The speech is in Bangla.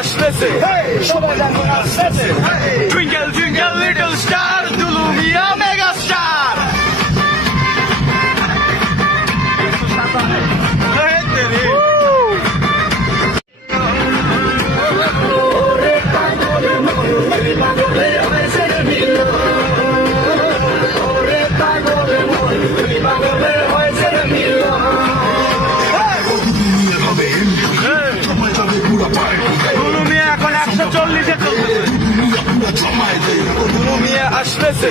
আসতেছে, সবাই এখন আসতেছে। Twinkle twinkle little star, Dulu Mia mega star. Dulu Mia এখন 140-এ চলতেছে। দুলু মিয়া আসতেছে।